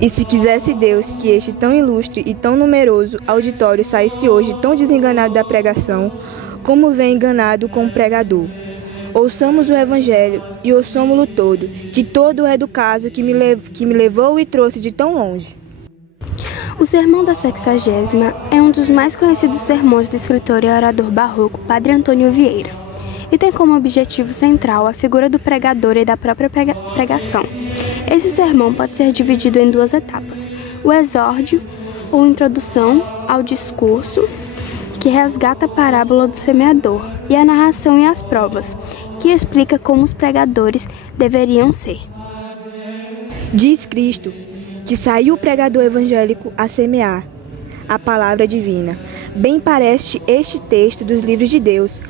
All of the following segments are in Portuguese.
E se quisesse Deus que este tão ilustre e tão numeroso auditório saísse hoje tão desenganado da pregação, como vem enganado com o pregador. Ouçamos o Evangelho e ouçamo-lo todo, que todo é do caso que me levou e trouxe de tão longe. O Sermão da Sexagésima é um dos mais conhecidos sermões do escritor e orador barroco Padre Antônio Vieira, e tem como objetivo central a figura do pregador e da própria pregação. Esse sermão pode ser dividido em duas etapas: o exórdio, ou introdução ao discurso, que resgata a parábola do semeador, e a narração e as provas, que explica como os pregadores deveriam ser. Diz Cristo que saiu o pregador evangélico a semear a palavra divina. Bem parece este texto dos livros de Deus.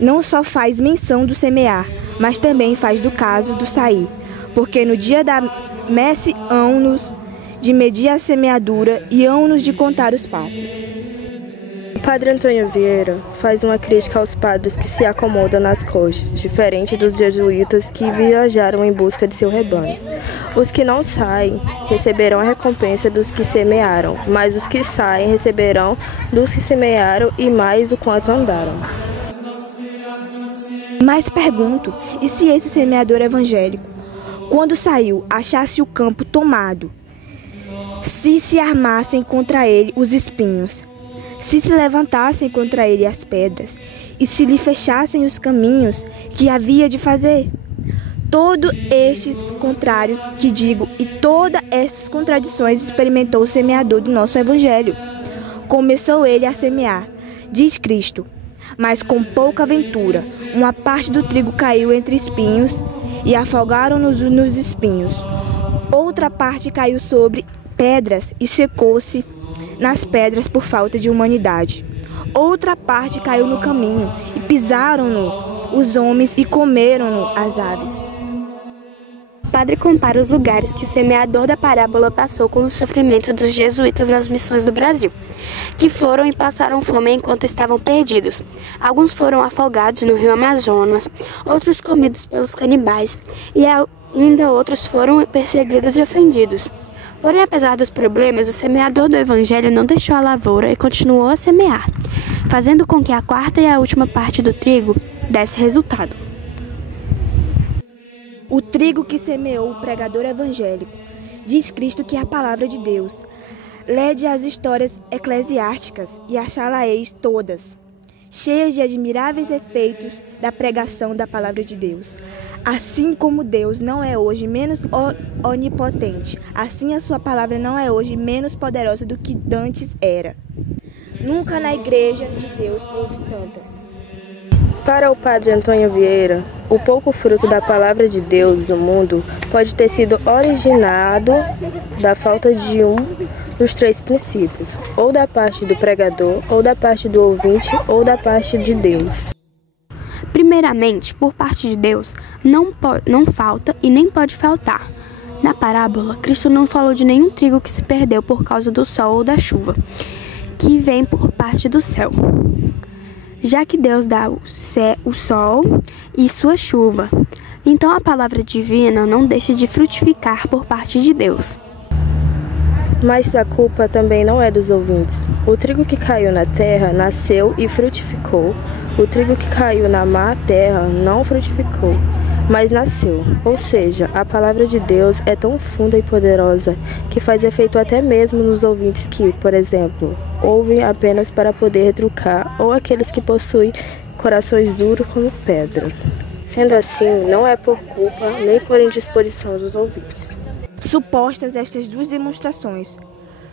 Não só faz menção do semear, mas também faz do caso do sair, porque no dia da messe hão-nos de medir a semeadura e hão-nos de contar os passos. O Padre Antônio Vieira faz uma crítica aos padres que se acomodam nas cortes, diferente dos jesuítas que viajaram em busca de seu rebanho. Os que não saem receberão a recompensa dos que semearam, mas os que saem receberão dos que semearam e mais o quanto andaram. Mas pergunto, e se esse semeador evangélico, quando saiu, achasse o campo tomado, se armassem contra ele os espinhos, se levantassem contra ele as pedras, e se lhe fechassem os caminhos que havia de fazer? Todos estes contrários que digo e todas estas contradições experimentou o semeador do nosso evangelho. Começou ele a semear, diz Cristo, mas com pouca ventura. Uma parte do trigo caiu entre espinhos e afogaram-nos nos espinhos. Outra parte caiu sobre pedras e secou-se nas pedras por falta de humanidade. Outra parte caiu no caminho e pisaram-no os homens e comeram-no as aves. O padre compara os lugares que o semeador da parábola passou com o sofrimento dos jesuítas nas missões do Brasil, que foram e passaram fome enquanto estavam perdidos. Alguns foram afogados no rio Amazonas, outros comidos pelos canibais, e ainda outros foram perseguidos e ofendidos. Porém, apesar dos problemas, o semeador do evangelho não deixou a lavoura e continuou a semear, fazendo com que a quarta e a última parte do trigo desse resultado. O trigo que semeou o pregador evangélico. Diz Cristo que é a palavra de Deus. Lede as histórias eclesiásticas e achá-la-eis todas, cheias de admiráveis efeitos da pregação da palavra de Deus. Assim como Deus não é hoje menos onipotente, assim a sua palavra não é hoje menos poderosa do que dantes era. Nunca na igreja de Deus houve tantas. Para o Padre Antônio Vieira, o pouco fruto da palavra de Deus no mundo pode ter sido originado da falta de um dos três princípios, ou da parte do pregador, ou da parte do ouvinte, ou da parte de Deus. Primeiramente, por parte de Deus, não falta e nem pode faltar. Na parábola, Cristo não falou de nenhum trigo que se perdeu por causa do sol ou da chuva, que vem por parte do céu, já que Deus dá o sol e sua chuva. Então a palavra divina não deixa de frutificar por parte de Deus. Mas a culpa também não é dos ouvintes. O trigo que caiu na terra nasceu e frutificou. O trigo que caiu na má terra não frutificou, mas nasceu. Ou seja, a palavra de Deus é tão funda e poderosa que faz efeito até mesmo nos ouvintes que, por exemplo, ouvem apenas para poder retrucar, ou aqueles que possuem corações duros como pedra. Sendo assim, não é por culpa nem por indisposição dos ouvintes. Supostas estas duas demonstrações,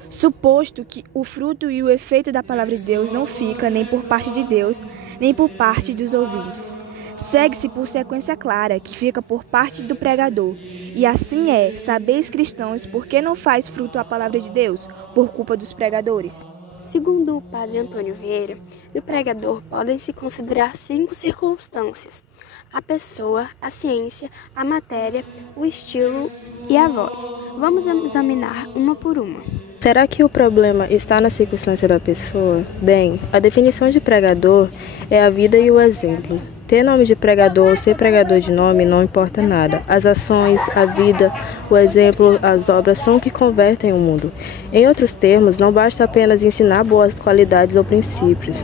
suposto que o fruto e o efeito da palavra de Deus não fica nem por parte de Deus, nem por parte dos ouvintes. Segue-se por sequência clara que fica por parte do pregador. E assim é, sabeis cristãos, por que não faz fruto a palavra de Deus? Por culpa dos pregadores. Segundo o Padre Antônio Vieira, do pregador podem se considerar 5 circunstâncias: a pessoa, a ciência, a matéria, o estilo e a voz. Vamos examinar uma por uma. Será que o problema está na circunstância da pessoa? Bem, a definição de pregador é a vida e o exemplo. Ter nome de pregador ou ser pregador de nome não importa nada. As ações, a vida, o exemplo, as obras são o que convertem o mundo. Em outros termos, não basta apenas ensinar boas qualidades ou princípios,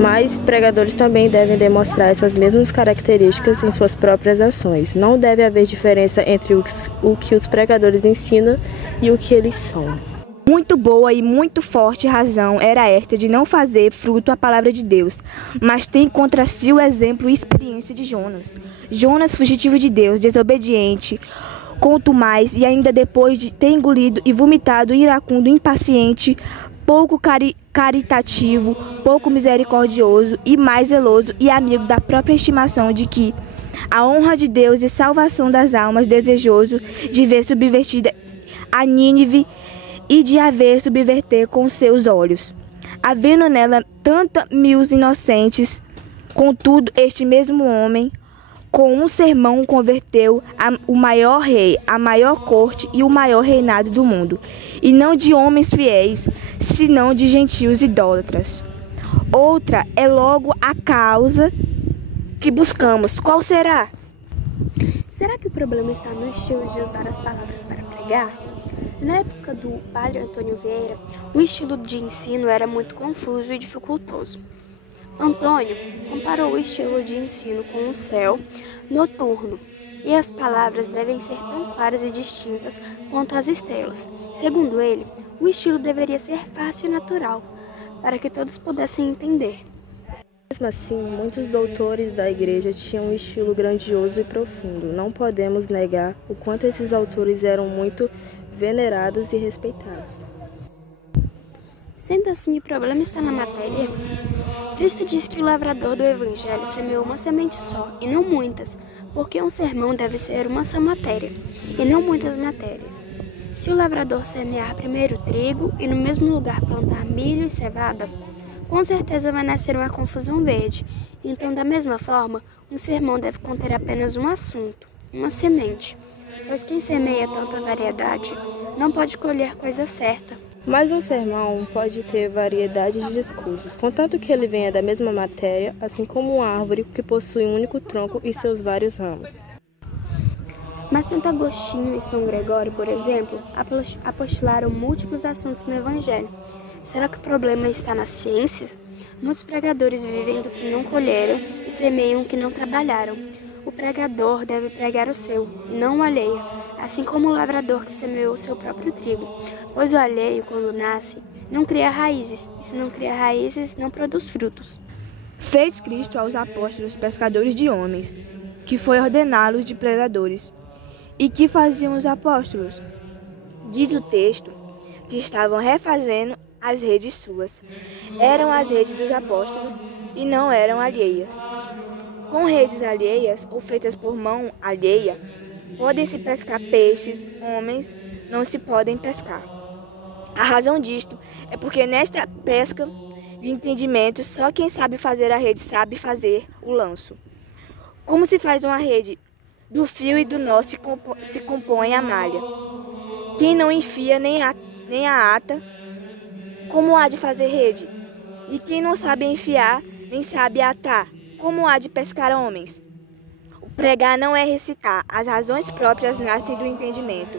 mas pregadores também devem demonstrar essas mesmas características em suas próprias ações. Não deve haver diferença entre o que os pregadores ensinam e o que eles são. Muito boa e muito forte razão era esta de não fazer fruto a palavra de Deus, mas tem contra si o exemplo e experiência de Jonas. Jonas, fugitivo de Deus, desobediente, contumaz e ainda depois de ter engolido e vomitado, iracundo, impaciente, pouco caritativo, pouco misericordioso e mais zeloso e amigo da própria estimação de que a honra de Deus e salvação das almas, desejoso de ver subvertida a Nínive e de a ver subverter com seus olhos, havendo nela tanta mil inocentes. Contudo, este mesmo homem, com um sermão, converteu o maior rei, a maior corte e o maior reinado do mundo, e não de homens fiéis, senão de gentios idólatras. Outra é logo a causa que buscamos. Qual será? Será que o problema está no estilo de usar as palavras para pregar? Na época do padre Antônio Vieira, o estilo de ensino era muito confuso e dificultoso. Antônio comparou o estilo de ensino com o céu noturno, e as palavras devem ser tão claras e distintas quanto as estrelas. Segundo ele, o estilo deveria ser fácil e natural, para que todos pudessem entender. Mesmo assim, muitos doutores da igreja tinham um estilo grandioso e profundo. Não podemos negar o quanto esses autores eram muito venerados e respeitados. Sendo assim, o problema está na matéria? Cristo diz que o lavrador do Evangelho semeou uma semente só, e não muitas, porque um sermão deve ser uma só matéria, e não muitas matérias. Se o lavrador semear primeiro o trigo e no mesmo lugar plantar milho e cevada, com certeza vai nascer uma confusão verde. Então, da mesma forma, um sermão deve conter apenas um assunto, uma semente, pois quem semeia tanta variedade não pode colher coisa certa. Mas um sermão pode ter variedade de discursos, contanto que ele venha da mesma matéria, assim como uma árvore que possui um único tronco e seus vários ramos. Mas Santo Agostinho e São Gregório, por exemplo, apostelaram múltiplos assuntos no Evangelho. Será que o problema está na ciência? Muitos pregadores vivem do que não colheram e semeiam o que não trabalharam. O pregador deve pregar o seu, e não o alheio, assim como o lavrador que semeou o seu próprio trigo. Pois o alheio, quando nasce, não cria raízes, e se não cria raízes, não produz frutos. Fez Cristo aos apóstolos pescadores de homens, que foi ordená-los de pregadores. E que faziam os apóstolos? Diz o texto que estavam refazendo as redes suas. Eram as redes dos apóstolos e não eram alheias. Com redes alheias ou feitas por mão alheia, podem-se pescar peixes, homens não se podem pescar. A razão disto é porque nesta pesca de entendimento, só quem sabe fazer a rede sabe fazer o lanço. Como se faz uma rede? Do fio e do nó se compõe a malha. Quem não enfia nem a ata, como há de fazer rede? E quem não sabe enfiar, nem sabe atar, como há de pescar homens? O pregar não é recitar, as razões próprias nascem do entendimento.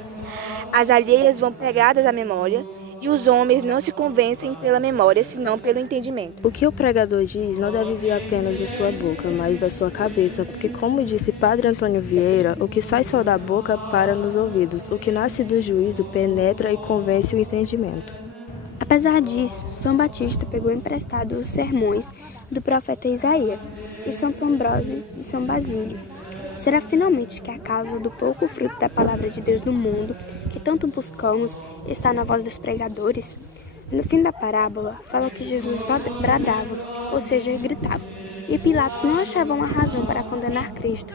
As alheias vão pegadas à memória, e os homens não se convencem pela memória, senão pelo entendimento. O que o pregador diz não deve vir apenas da sua boca, mas da sua cabeça, porque, como disse Padre Antônio Vieira, o que sai só da boca para nos ouvidos, o que nasce do juízo penetra e convence o entendimento. Apesar disso, São Batista pegou emprestado os sermões do profeta Isaías e Santo Ambrósio de São Basílio. Será finalmente que a causa do pouco fruto da palavra de Deus no mundo, que tanto buscamos, está na voz dos pregadores? No fim da parábola, fala que Jesus bradava, ou seja, gritava. E Pilatos não achava uma razão para condenar Cristo,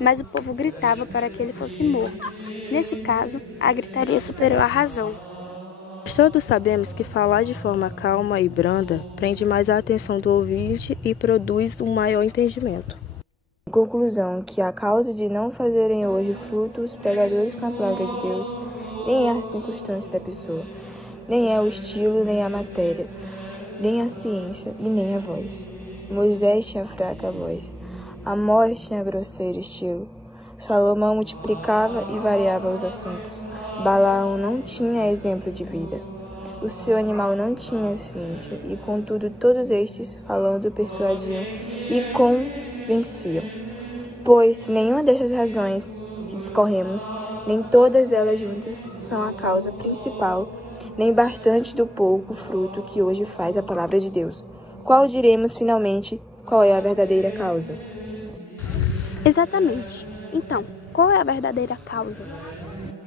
mas o povo gritava para que ele fosse morto. Nesse caso, a gritaria superou a razão. Todos sabemos que falar de forma calma e branda prende mais a atenção do ouvinte e produz um maior entendimento. Em conclusão, que a causa de não fazerem hoje frutos pregadores com a palavra de Deus nem é a circunstância da pessoa, nem é o estilo, nem a matéria, nem a ciência e nem a voz. Moisés tinha fraca voz, Amós tinha grosseiro estilo. Salomão multiplicava e variava os assuntos. Balaão não tinha exemplo de vida. O seu animal não tinha ciência, e contudo todos estes, falando, persuadiam e convenciam. Pois se nenhuma dessas razões que discorremos, nem todas elas juntas, são a causa principal, nem bastante do pouco fruto que hoje faz a palavra de Deus. Qual diremos finalmente qual é a verdadeira causa? Exatamente. Então, qual é a verdadeira causa?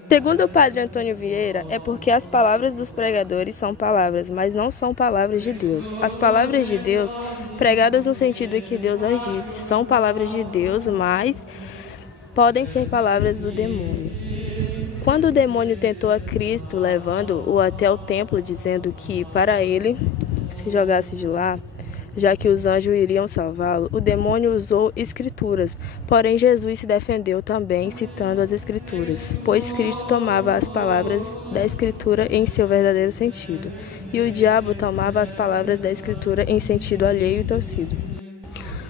Segundo o padre Antônio Vieira, é porque as palavras dos pregadores são palavras, mas não são palavras de Deus. As palavras de Deus, pregadas no sentido que Deus as disse, são palavras de Deus, mas podem ser palavras do demônio. Quando o demônio tentou a Cristo, levando-o até o templo, dizendo que para ele se jogasse de lá, já que os anjos iriam salvá-lo, o demônio usou escrituras, porém Jesus se defendeu também citando as escrituras, pois Cristo tomava as palavras da escritura em seu verdadeiro sentido, e o diabo tomava as palavras da escritura em sentido alheio e torcido.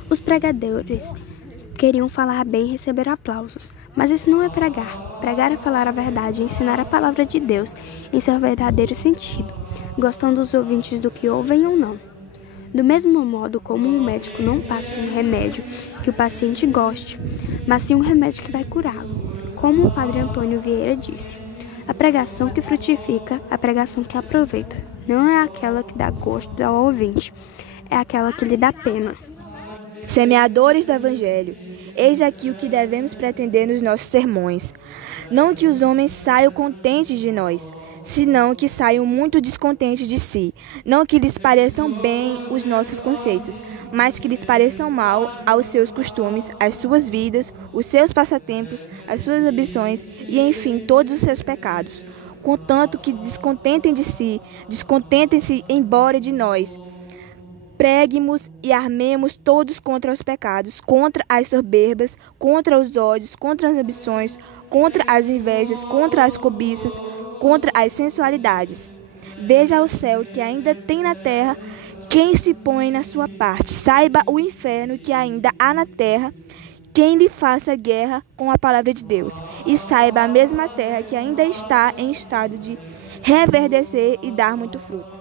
Os pregadores queriam falar bem e receber aplausos, mas isso não é pregar. Pregar é falar a verdade e ensinar a palavra de Deus em seu verdadeiro sentido, gostando os ouvintes do que ouvem ou não. Do mesmo modo como um médico não passa um remédio que o paciente goste, mas sim um remédio que vai curá-lo. Como o padre Antônio Vieira disse, a pregação que frutifica, a pregação que aproveita, não é aquela que dá gosto ao ouvinte, é aquela que lhe dá pena. Semeadores do Evangelho, eis aqui o que devemos pretender nos nossos sermões. Não que os homens saiam contentes de nós, senão que saiam muito descontentes de si. Não que lhes pareçam bem os nossos conceitos, mas que lhes pareçam mal aos seus costumes, às suas vidas, os seus passatempos, as suas ambições e, enfim, todos os seus pecados. Contanto que descontentem de si, descontentem-se embora de nós. Preguemos e armemos todos contra os pecados, contra as soberbas, contra os ódios, contra as ambições, contra as invejas, contra as cobiças, contra as sensualidades. Veja o céu que ainda tem na terra quem se põe na sua parte. Saiba o inferno que ainda há na terra quem lhe faça guerra com a palavra de Deus. E saiba a mesma terra que ainda está em estado de reverdecer e dar muito fruto.